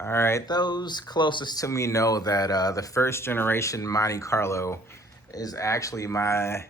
All right, those closest to me know that the first generation Monte Carlo is actually my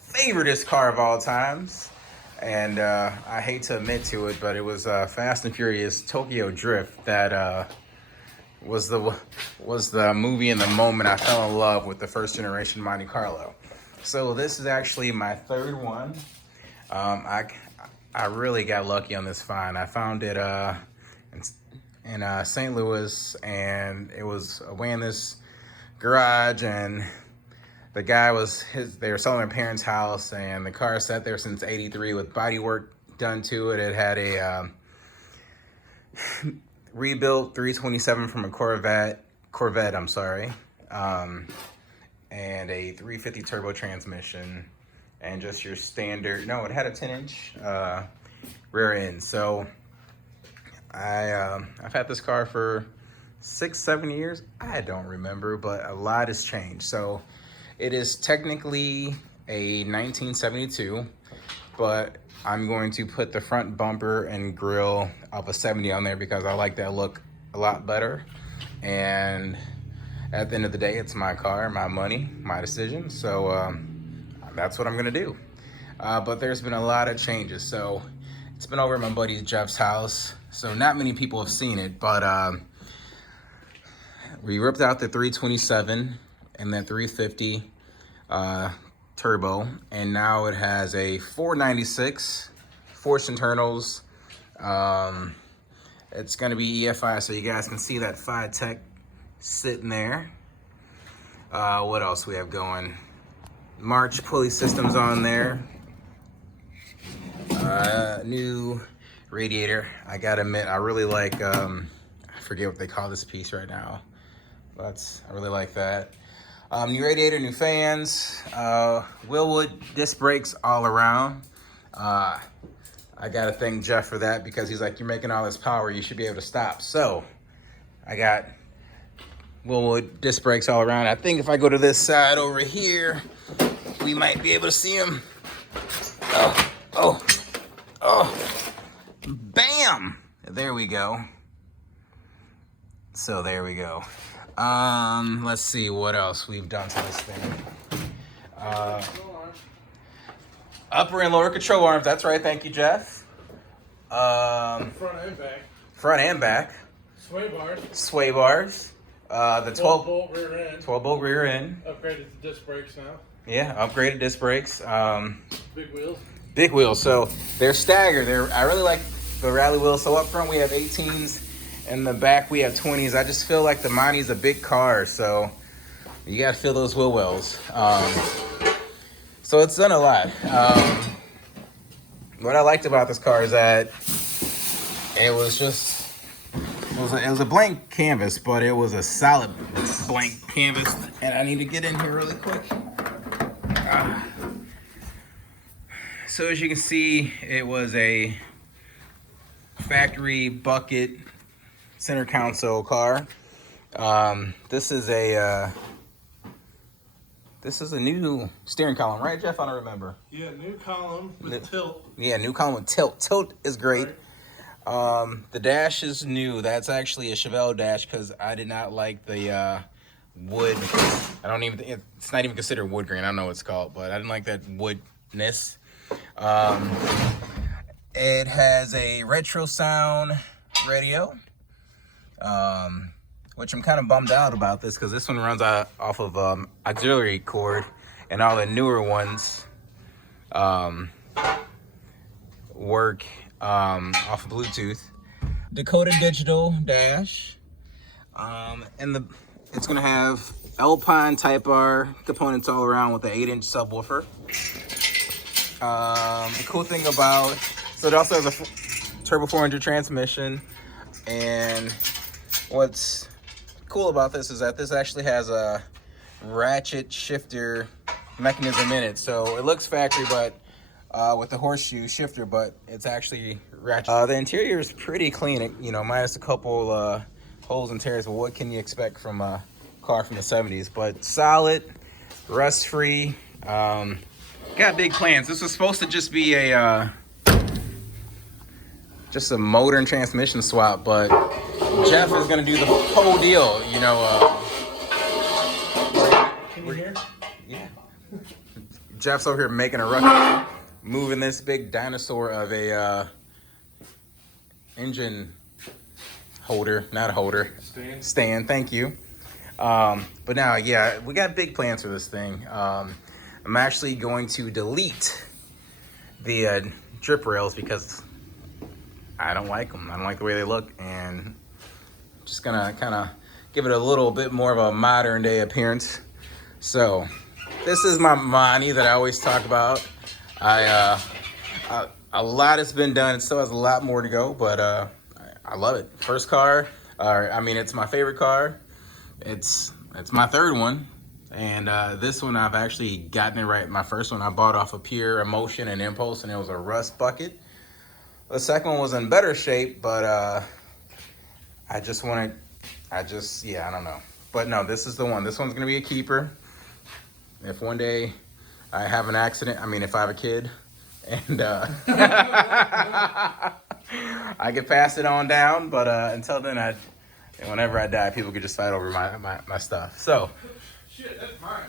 favoriteest car of all times. And I hate to admit to it, but it was Fast and Furious Tokyo Drift that was the movie and the moment I fell in love with the first generation Monte Carlo. So this is actually my third one. I really got lucky on this find. I found it in St. Louis, and it was away in this garage, and the guy they were selling their parents' house, and the car sat there since '83 with body work done to it. It had a rebuilt 327 from a Corvette, I'm sorry, and a 350 turbo transmission, and just your standard. No, it had a 10-inch rear end. So I've had this car for 6-7 years. I don't remember, but a lot has changed. So it is technically a 1972, but I'm going to put the front bumper and grille of a 70 on there because I like that look a lot better. And at the end of the day, it's my car, my money, my decision. So that's what I'm gonna do. But there's been a lot of changes. So it's been over at my buddy Jeff's house. So not many people have seen it, but we ripped out the 327 and then 350 turbo, and now it has a 496 forced internals. It's gonna be EFI, so you guys can see that FiTech sitting there. What else we have going? March pulley systems on there. New radiator. I gotta admit, I really like, I forget what they call this piece right now, but I really like that. New radiator, new fans, Wilwood disc brakes all around. I gotta thank Jeff for that because he's like, you're making all this power, you should be able to stop. So I got Wilwood disc brakes all around. I think if I go to this side over here, we might be able to see them. Oh, bam! There we go. So there we go. Let's see what else we've done to this thing. Upper and lower control arms. That's right. Thank you, Jeff. Front and back. Front and back. Sway bars. Sway bars. The 12 bolt rear end. 12 bolt rear end. Upgraded to disc brakes now. Yeah, upgraded disc brakes. Big wheels. Big wheels. So they're staggered. I really like the rally wheels. So up front we have 18s. In the back we have 20s. I just feel like the Monte's a big car, so you gotta fill those wheel wells. So it's done a lot. What I liked about this car is that it was a blank canvas, but it was a solid blank canvas. And I need to get in here really quick. So as you can see, it was a factory bucket center console car. This is a new steering column, right, Jeff? I don't remember. Yeah, new column with tilt. Yeah, new column with tilt. Tilt is great. Right. The dash is new. That's actually a Chevelle dash because I did not like the wood. It's not even considered wood grain. I don't know what it's called, but I didn't like that woodness. It has a retro sound radio. Which I'm kind of bummed out about this because this one runs off of auxiliary cord, and all the newer ones work off of Bluetooth. Dakota Digital dash, and it's gonna have Alpine Type R components all around with the 8-inch subwoofer. The cool thing so it also has a turbo 400 transmission, and what's cool about this is that this actually has a ratchet shifter mechanism in it. So it looks factory, but with the horseshoe shifter, but it's actually ratchet. The interior is pretty clean, minus a couple holes and tears, but what can you expect from a car from the 70s? But solid, rust-free. Got big plans. This was supposed to just be a just a motor and transmission swap, but Jeff is gonna do the whole deal. You know, Can you hear? yeah. Jeff's over here making a ruckus, moving this big dinosaur of a engine holder, not a holder, stand. Thank you. But now, yeah, we got big plans for this thing. I'm actually going to delete the drip rails because I don't like them. I don't like the way they look, and just gonna kind of give it a little bit more of a modern day appearance. So this is my Mani that I always talk about. A lot has been done. It still has a lot more to go, but I love it. First car, I mean, it's my favorite car. It's my third one, and this one I've actually gotten it right. My first one I bought off of pure emotion and impulse, and it was a rust bucket. The second one was in better shape, but I don't know. But no, this is the one. This one's gonna be a keeper. If one day I have an accident, I mean, if I have a kid, and I can pass it on down, but until then, whenever I die, people could just fight over my stuff. So. Shit, that's mine.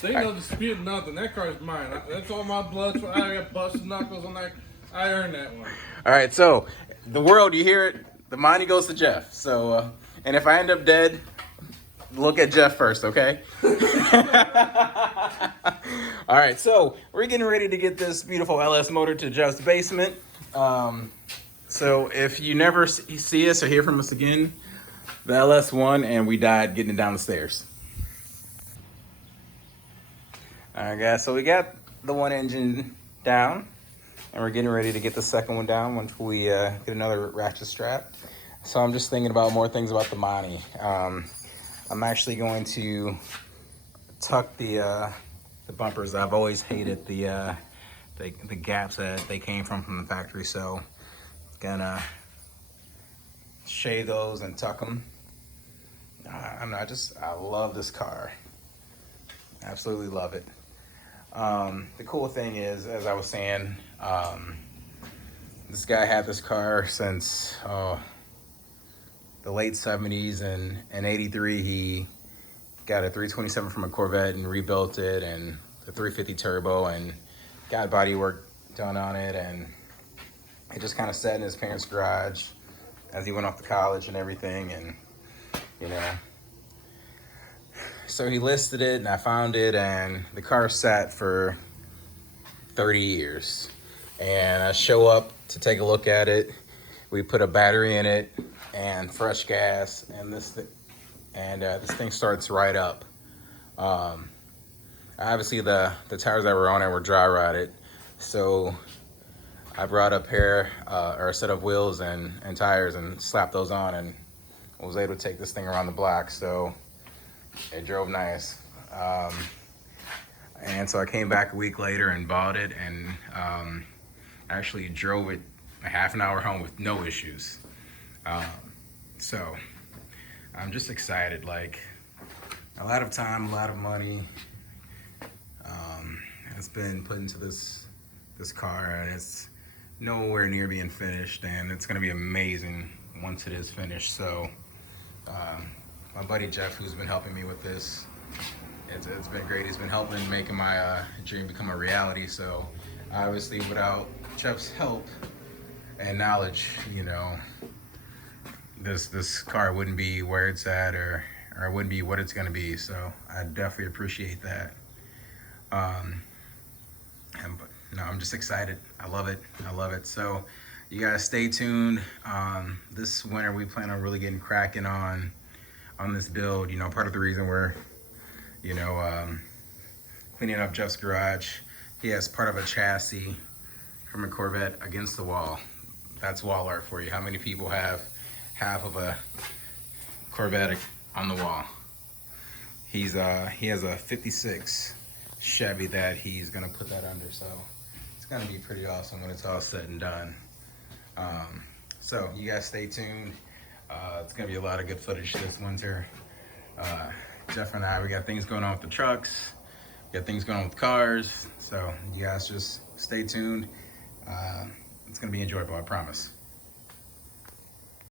They know disputing nothing. That car's mine. That's all my blood. So I got busted knuckles on that. I earned that one. All right, so the world, you hear it. The money goes to Jeff. So, and if I end up dead, look at Jeff first, okay? All right, so we're getting ready to get this beautiful LS motor to Jeff's basement. So if you never see us or hear from us again, the LS1, and we died getting it down the stairs. All right, guys, so we got the one engine down, and we're getting ready to get the second one down once we get another ratchet strap. So I'm just thinking about more things about the Mani. I'm actually going to tuck the bumpers. I've always hated the gaps that they came from the factory, so gonna shave those and tuck them. I love this car. Absolutely love it. The cool thing is, as I was saying, this guy had this car since the late 70s, and in 83 he got a 327 from a Corvette and rebuilt it, and the 350 turbo, and got body work done on it, and it just kind of sat in his parents' garage as he went off to college and everything, and you know, so he listed it, and I found it, and the car sat for 30 years. And I show up to take a look at it. We put a battery in it and fresh gas, and this thing starts right up. Obviously the tires that were on it were dry rotted, so I brought a pair or a set of wheels and tires and slapped those on, and was able to take this thing around the block. So it drove nice. And so I came back a week later and bought it, and actually drove it a half an hour home with no issues. So I'm just excited. Like, a lot of time, a lot of money has been put into this car, and it's nowhere near being finished, and it's gonna be amazing once it is finished. So my buddy Jeff, who's been helping me with this, it's been great. He's been helping making my dream become a reality. So obviously without Jeff's help and knowledge, you know, this car wouldn't be where it's at, or it wouldn't be what it's gonna be. So I definitely appreciate that. No, I'm just excited. I love it. I love it. So you guys stay tuned. This winter we plan on really getting cracking on this build. You know, part of the reason we're, you know, cleaning up Jeff's garage, he has part of a chassis from a Corvette against the wall. That's wall art for you. How many people have half of a Corvette on the wall? He has a 56 Chevy that he's gonna put that under, so it's gonna be pretty awesome when it's all said and done. So you guys stay tuned. It's gonna be a lot of good footage this winter. Jeff and I, we got things going on with the trucks, we got things going on with cars, so you guys just stay tuned. It's gonna be enjoyable, I promise.